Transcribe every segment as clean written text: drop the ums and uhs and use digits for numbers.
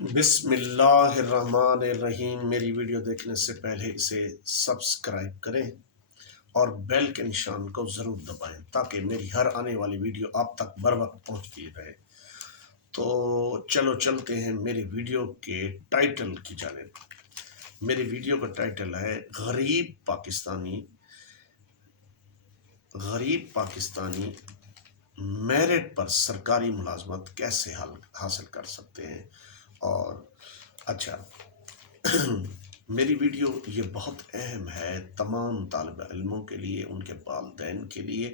بسم اللہ الرحمن الرحیم۔ میری ویڈیو دیکھنے سے پہلے اسے سبسکرائب کریں اور بیل کے نشان کو ضرور دبائیں تاکہ میری ہر آنے والی ویڈیو آپ تک بر وقت پہنچتی رہے۔ تو چلو چلتے ہیں میری ویڈیو کے ٹائٹل کی جانب۔ میری ویڈیو کا ٹائٹل ہے غریب پاکستانی میرٹ پر سرکاری ملازمت کیسے حاصل کر سکتے ہیں۔ اور اچھا، میری ویڈیو یہ بہت اہم ہے تمام طالب علموں کے لیے، ان کے والدین کے لیے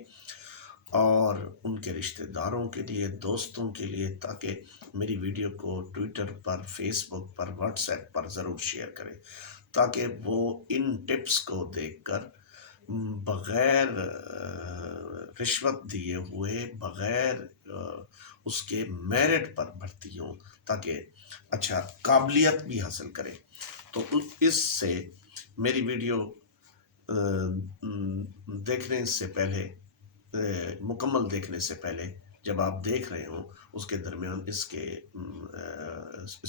اور ان کے رشتہ داروں کے لیے، دوستوں کے لیے، تاکہ میری ویڈیو کو ٹویٹر پر، فیس بک پر، واٹس ایپ پر ضرور شیئر کریں تاکہ وہ ان ٹپس کو دیکھ کر بغیر رشوت دیے ہوئے، بغیر اس کے میرٹ پر بھرتی ہوں، تاکہ اچھا قابلیت بھی حاصل کرے۔ تو اس سے میری ویڈیو دیکھنے سے پہلے، مکمل دیکھنے سے پہلے، جب آپ دیکھ رہے ہوں اس کے درمیان اس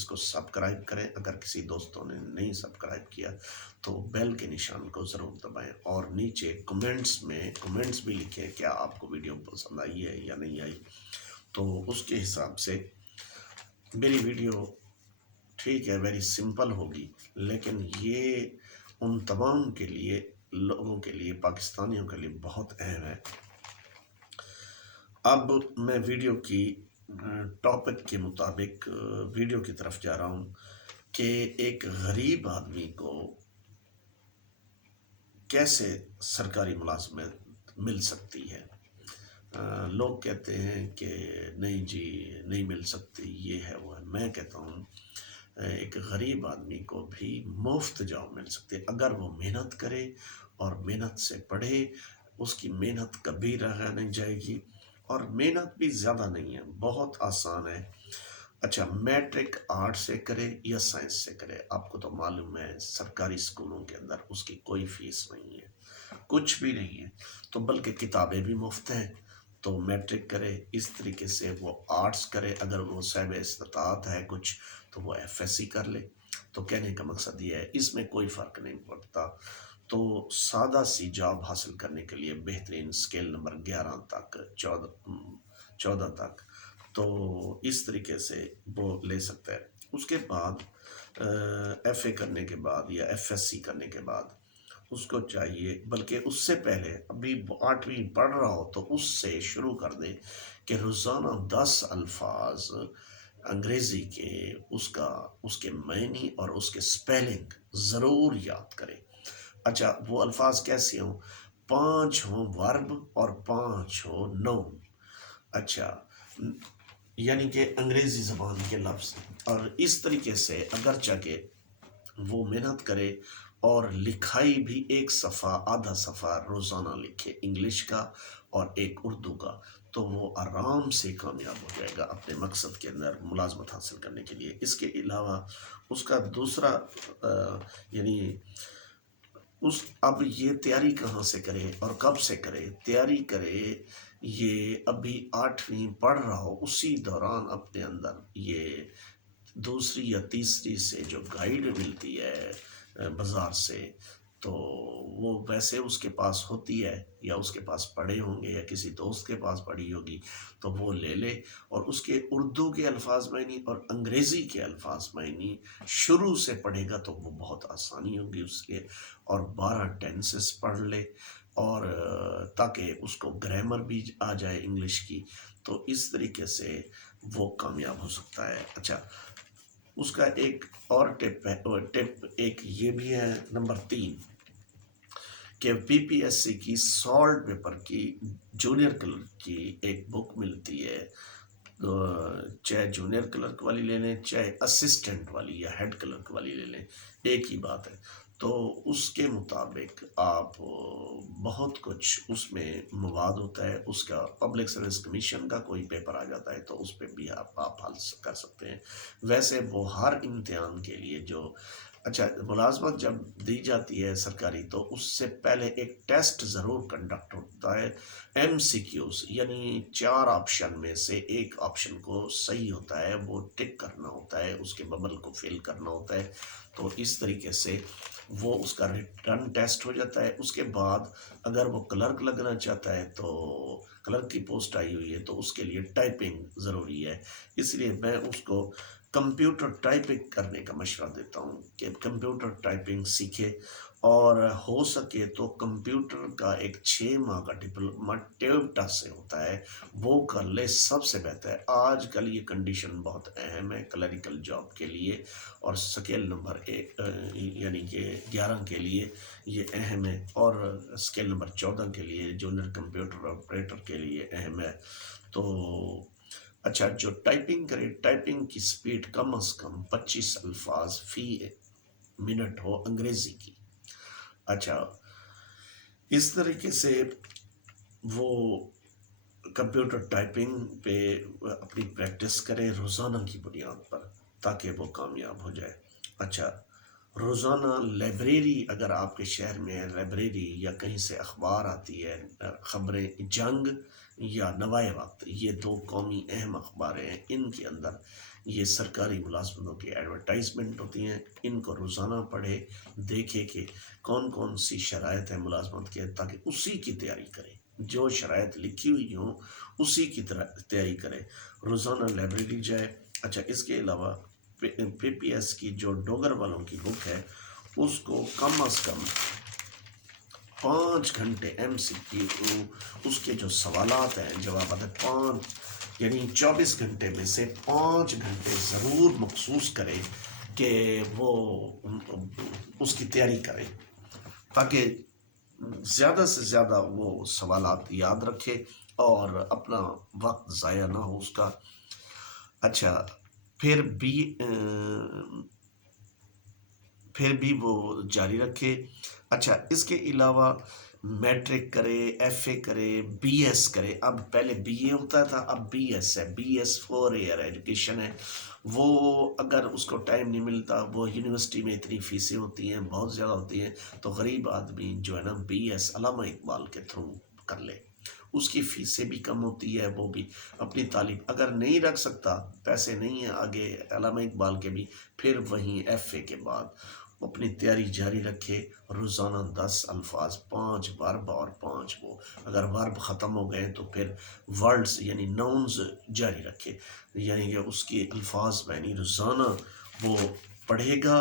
کو سبسکرائب کریں۔ اگر کسی دوستوں نے نہیں سبسکرائب کیا تو بیل کے نشان کو ضرور دبائیں، اور نیچے کمنٹس بھی لکھیں کیا آپ کو ویڈیو پسند آئی ہے یا نہیں آئی۔ تو اس کے حساب سے میری ویڈیو ٹھیک ہے ویری سمپل ہوگی، لیکن یہ ان تمام کے لیے، لوگوں کے لیے، پاکستانیوں کے لیے بہت اہم ہے۔ اب میں ویڈیو کی ٹاپک کے مطابق ویڈیو کی طرف جا رہا ہوں کہ ایک غریب آدمی کو کیسے سرکاری ملازمت مل سکتی ہے۔ لوگ کہتے ہیں کہ نہیں جی نہیں مل سکتی، یہ ہے وہ ہے۔ میں کہتا ہوں ایک غریب آدمی کو بھی مفت جاب مل سکتی ہے اگر وہ محنت کرے اور محنت سے پڑھے۔ اس کی محنت کبھی رہ نہیں جائے گی، اور محنت بھی زیادہ نہیں ہے، بہت آسان ہے۔ اچھا، میٹرک آرٹ سے کرے یا سائنس سے کرے، آپ کو تو معلوم ہے سرکاری اسکولوں کے اندر اس کی کوئی فیس نہیں ہے، کچھ بھی نہیں ہے، تو بلکہ کتابیں بھی مفت ہیں۔ تو میٹرک کرے، اس طریقے سے وہ آرٹس کرے، اگر وہ صاحب استطاعت ہے کچھ تو وہ ایف ایس سی کر لے۔ تو کہنے کا مقصد یہ ہے اس میں کوئی فرق نہیں پڑتا۔ تو سادہ سی جاب حاصل کرنے کے لیے بہترین اسکیل نمبر 11 تک، 14 تک، تو اس طریقے سے وہ لے سکتا ہے۔ اس کے بعد ایف اے کرنے کے بعد یا ایف ایس سی کرنے کے بعد اس کو چاہیے، بلکہ اس سے پہلے ابھی 8ویں پڑھ رہا ہو تو اس سے شروع کر دے کہ روزانہ 10 الفاظ انگریزی کے، اس کے معنی اور اس کے سپیلنگ ضرور یاد کرے۔ اچھا، وہ الفاظ کیسے ہوں؟ 5 ہوں ورب اور 5 ہوں نون۔ اچھا، یعنی کہ انگریزی زبان کے لفظ، اور اس طریقے سے اگرچہ کہ وہ محنت کرے اور لکھائی بھی 1 صفحہ آدھا صفحہ روزانہ لکھے انگلش کا اور 1 اردو کا، تو وہ آرام سے کامیاب ہو جائے گا اپنے مقصد کے اندر ملازمت حاصل کرنے کے لیے۔ اس کے علاوہ اس کا دوسرا یعنی اب یہ تیاری کہاں سے کرے اور کب سے کرے؟ تیاری کرے یہ ابھی 8ویں پڑھ رہا ہو، اسی دوران اپنے اندر یہ دوسری یا تیسری سے جو گائیڈ ملتی ہے بازار سے، تو وہ ویسے اس کے پاس ہوتی ہے یا اس کے پاس پڑھے ہوں گے یا کسی دوست کے پاس پڑھی ہوگی، تو وہ لے لے اور اس کے اردو کے الفاظ معنی اور انگریزی کے الفاظ معنی شروع سے پڑھے گا تو وہ بہت آسانی ہوگی اس کے، اور 12 ٹینسز پڑھ لے، اور تاکہ اس کو گرامر بھی آ جائے انگلش کی، تو اس طریقے سے وہ کامیاب ہو سکتا ہے۔ اچھا، اس کا ایک اور ٹپ ایک یہ بھی ہے نمبر 3 کہ پی پی ایس سی کی سالٹ پیپر کی جونیئر کلرک کی ایک بک ملتی ہے، چاہے جونیئر کلرک والی لے لیں چاہے اسسٹنٹ والی یا ہیڈ کلرک والی لے لیں، ایک ہی بات ہے۔ تو اس کے مطابق آپ بہت کچھ اس میں مواد ہوتا ہے، اس کا پبلک سروس کمیشن کا کوئی پیپر آ جاتا ہے تو اس پہ بھی آپ حل کر سکتے ہیں۔ ویسے وہ ہر امتحان کے لیے جو اچھا، ملازمت جب دی جاتی ہے سرکاری تو اس سے پہلے ایک ٹیسٹ ضرور کنڈکٹ ہوتا ہے، ایم سی کیوز، یعنی 4 آپشن میں سے ایک آپشن کو صحیح ہوتا ہے وہ ٹک کرنا ہوتا ہے، اس کے ببل کو فل کرنا ہوتا ہے، تو اس طریقے سے وہ اس کا ریٹرن ٹیسٹ ہو جاتا ہے۔ اس کے بعد اگر وہ کلرک لگنا چاہتا ہے تو کلرک کی پوسٹ آئی ہوئی ہے تو اس کے لیے ٹائپنگ ضروری ہے، اس لیے میں اس کو کمپیوٹر ٹائپنگ کرنے کا مشورہ دیتا ہوں کہ کمپیوٹر ٹائپنگ سیکھے، اور ہو سکے تو کمپیوٹر کا ایک 6 ماہ کا ڈپلومہ ٹیوٹا سے ہوتا ہے وہ کر لے، سب سے بہتر ہے۔ آج کل یہ کنڈیشن بہت اہم ہے کلریکل جاب کے لیے، اور سکیل نمبر 1 یعنی کہ 11 کے لیے یہ اہم ہے، اور سکیل نمبر 14 کے لیے جونیئر کمپیوٹر آپریٹر کے لیے اہم ہے۔ تو اچھا، جو ٹائپنگ کرے ٹائپنگ کی سپیڈ کم از کم 25 الفاظ فی منٹ ہو انگریزی کی۔ اچھا، اس طریقے سے وہ کمپیوٹر ٹائپنگ پہ اپنی پریکٹس کرے روزانہ کی بنیاد پر تاکہ وہ کامیاب ہو جائے۔ اچھا، روزانہ لائبریری، اگر آپ کے شہر میں لائبریری یا کہیں سے اخبار آتی ہے، خبریں جنگ یا نوائے وقت، یہ 2 قومی اہم اخباریں ہیں، ان کے اندر یہ سرکاری ملازمتوں کی ایڈورٹائزمنٹ ہوتی ہیں، ان کو روزانہ پڑھے، دیکھے کہ کون کون سی شرائط ہیں ملازمت کے، تاکہ اسی کی تیاری کرے، جو شرائط لکھی ہوئی ہوں اسی کی تیاری کرے، روزانہ لائبریری جائے۔ اچھا، اس کے علاوہ پی پی ایس کی جو ڈوگر والوں کی بک ہے اس کو کم از کم 5 گھنٹے ایم سی کیو، اس کے جو سوالات ہیں جوابات ہیں 5، یعنی 24 گھنٹے میں سے 5 گھنٹے ضرور مخصوص کرے کہ وہ اس کی تیاری کرے، تاکہ زیادہ سے زیادہ وہ سوالات یاد رکھے اور اپنا وقت ضائع نہ ہو اس کا۔ اچھا، پھر بھی وہ جاری رکھے۔ اچھا، اس کے علاوہ میٹرک کرے، ایف اے کرے، بی ایس کرے، اب پہلے بی اے ہوتا تھا اب بی ایس ہے، بی ایس 4 ایئر ایجوکیشن ہے، وہ اگر اس کو ٹائم نہیں ملتا، وہ یونیورسٹی میں اتنی فیسیں ہوتی ہیں بہت زیادہ ہوتی ہیں، تو غریب آدمی جو ہے نا بی ایس علامہ اقبال کے تھرو کر لے، اس کی فیسیں بھی کم ہوتی ہے، وہ بھی اپنی تعلیم اگر نہیں رکھ سکتا، پیسے نہیں ہیں آگے علامہ اقبال کے بھی، پھر وہیں ایف اے کے بعد وہ اپنی تیاری جاری رکھے، روزانہ 10 الفاظ، 5 ورب اور 5 وہ، اگر ورب ختم ہو گئے تو پھر ورڈز یعنی ناؤنز جاری رکھے، یعنی کہ اس کے الفاظ معنی روزانہ وہ پڑھے گا،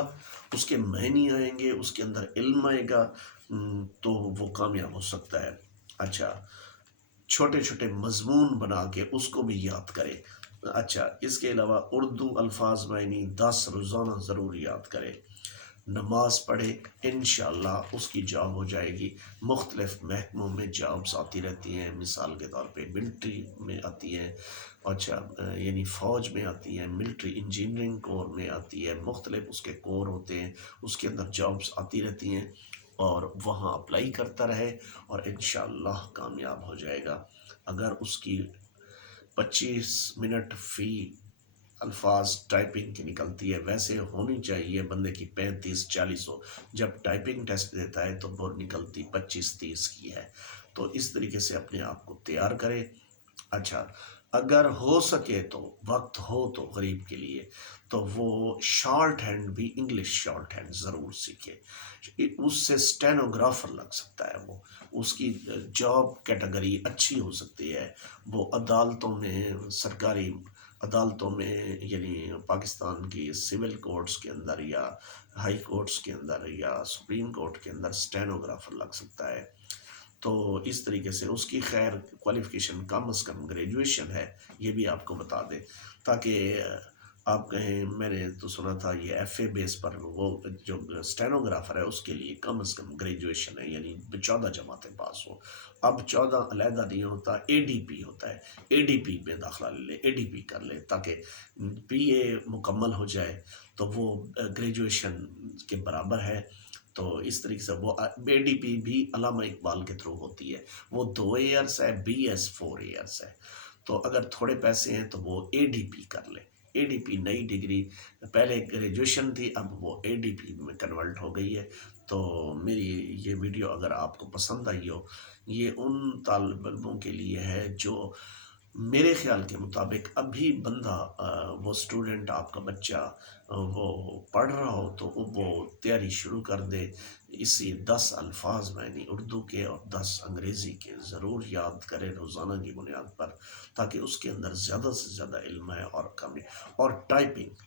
اس کے معنی آئیں گے، اس کے اندر علم آئے گا، تو وہ کامیاب ہو سکتا ہے۔ اچھا، چھوٹے چھوٹے مضمون بنا کے اس کو بھی یاد کرے۔ اچھا، اس کے علاوہ اردو الفاظ معنی 10 روزانہ ضرور یاد کرے، نماز پڑھے، انشاءاللہ اس کی جاب ہو جائے گی۔ مختلف محکموں میں جابز آتی رہتی ہیں، مثال کے طور پہ ملٹری میں آتی ہیں، اچھا یعنی فوج میں آتی ہیں، ملٹری انجینئرنگ کور میں آتی ہے، مختلف اس کے کور ہوتے ہیں، اس کے اندر جابز آتی رہتی ہیں، اور وہاں اپلائی کرتا رہے اور انشاءاللہ کامیاب ہو جائے گا۔ اگر اس کی 25 منٹ فی الفاظ ٹائپنگ کی نکلتی ہے، ویسے ہونی چاہیے بندے کی 35-40 ہو، جب ٹائپنگ ٹیسٹ دیتا ہے تو وہ نکلتی 25-30 کی ہے، تو اس طریقے سے اپنے آپ کو تیار کرے۔ اچھا، اگر ہو سکے تو وقت ہو تو غریب کے لیے تو وہ شارٹ ہینڈ بھی، انگلش شارٹ ہینڈ ضرور سیکھے، اس سے اسٹینوگرافر لگ سکتا ہے، وہ اس کی جاب کیٹیگری اچھی ہو سکتی ہے، وہ عدالتوں میں، سرکاری عدالتوں میں، یعنی پاکستان کی سول کورٹس کے اندر یا ہائی کورٹس کے اندر یا سپریم کورٹ کے اندر اسٹینوگرافر لگ سکتا ہے۔ تو اس طریقے سے اس کی خیر کوالیفیکیشن کم از کم گریجویشن ہے، یہ بھی آپ کو بتا دیں، تاکہ آپ کہیں میں نے تو سنا تھا یہ ایف اے بیس پر، وہ جو اسٹینوگرافر ہے اس کے لیے کم از کم گریجویشن ہے، یعنی 14 جماعتیں پاس ہو۔ اب 14 علیحدہ نہیں ہوتا، اے ڈی پی ہوتا ہے، اے ڈی پی میں داخلہ لے لے، اے ڈی پی کر لے، تاکہ بی اے مکمل ہو جائے تو وہ گریجویشن کے برابر ہے۔ تو اس طریقے سے وہ اے ڈی پی بھی علامہ اقبال کے تھرو ہوتی ہے، وہ 2 ایئرس ہے، بی ایس 4 ایئرس ہے، تو اگر تھوڑے پیسے ہیں تو وہ اے ڈی پی کر لے، ADP نئی ڈگری، پہلے گریجویشن تھی، اب وہ ADP میں کنورٹ ہو گئی ہے۔ تو میری یہ ویڈیو اگر آپ کو پسند آئی ہو، یہ ان طالب علموں کے لیے ہے جو میرے خیال کے مطابق ابھی بندہ وہ اسٹوڈنٹ، آپ کا بچہ وہ پڑھ رہا ہو تو وہ تیاری شروع کر دے۔ اسی 10 الفاظ میں نہیں اردو کے اور 10 انگریزی کے ضرور یاد کرے روزانہ کی بنیاد پر، تاکہ اس کے اندر زیادہ سے زیادہ علم ہے اور کمی، اور ٹائپنگ،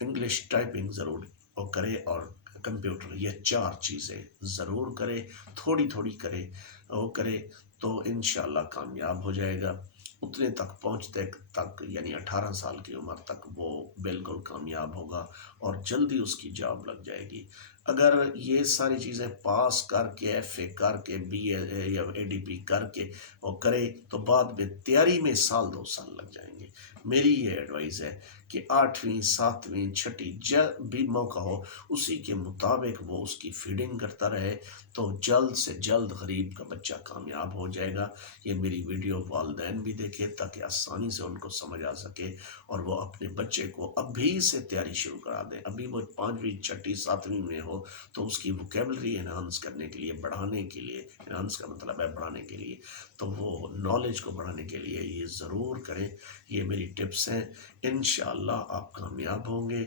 انگلش ٹائپنگ ضرور وہ کرے، اور کمپیوٹر، یہ 4 چیزیں ضرور کرے، تھوڑی تھوڑی کرے، وہ کرے تو انشاءاللہ کامیاب ہو جائے گا۔ اتنے تک پہنچتے تک یعنی 18 سال کی عمر تک وہ بالکل کامیاب ہوگا اور جلدی اس کی جاب لگ جائے گی۔ اگر یہ ساری چیزیں پاس کر کے، FA کر کے، BA یا ADP کر کے وہ کرے تو بعد میں تیاری میں 1-2 سال لگ جائیں گے۔ میری یہ ایڈوائز ہے کہ 8ویں 7ویں 6ٹھی جب بھی موقع ہو اسی کے مطابق وہ اس کی فیڈنگ کرتا رہے تو جلد سے جلد غریب کا بچہ کامیاب ہو جائے گا۔ یہ میری ویڈیو والدین بھی دیکھے تاکہ آسانی سے ان کو سمجھ آ سکے، اور وہ اپنے بچے کو ابھی سے تیاری شروع کرا دیں۔ ابھی وہ 5ویں 6ٹھی 7ویں میں ہو تو اس کی ووکیبلری انہانس کرنے کے لیے، بڑھانے کے لیے، انہانس کا مطلب ہے بڑھانے کے لیے، تو وہ نالج کو بڑھانے کے لیے یہ ضرور کریں۔ یہ میری ٹپس ہیں، انشاءاللہ آپ کامیاب ہوں گے،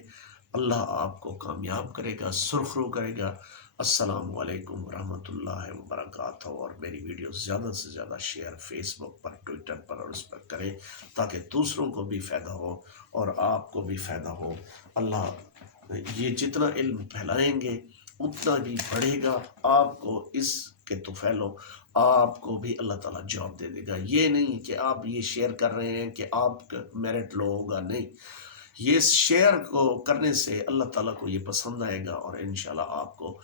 اللہ آپ کو کامیاب کرے گا، سرخرو کرے گا۔ السلام علیکم ورحمۃ اللہ وبرکاتہ۔ اور میری ویڈیو زیادہ سے زیادہ شیئر فیس بک پر، ٹویٹر پر اور اس پر کریں تاکہ دوسروں کو بھی فائدہ ہو اور آپ کو بھی فائدہ ہو۔ اللہ یہ جتنا علم پھیلائیں گے اتنا بھی بڑھے گا، آپ کو اس کے توفیلوں آپ کو بھی اللہ تعالیٰ جاب دے دے گا۔ یہ نہیں کہ آپ یہ شیئر کر رہے ہیں کہ آپ کا میرٹ لو ہوگا، نہیں، یہ شیئر کو کرنے سے اللہ تعالیٰ کو یہ پسند آئے گا اور انشاءاللہ آپ کو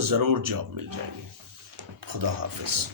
ضرور جاب مل جائے گی۔ خدا حافظ۔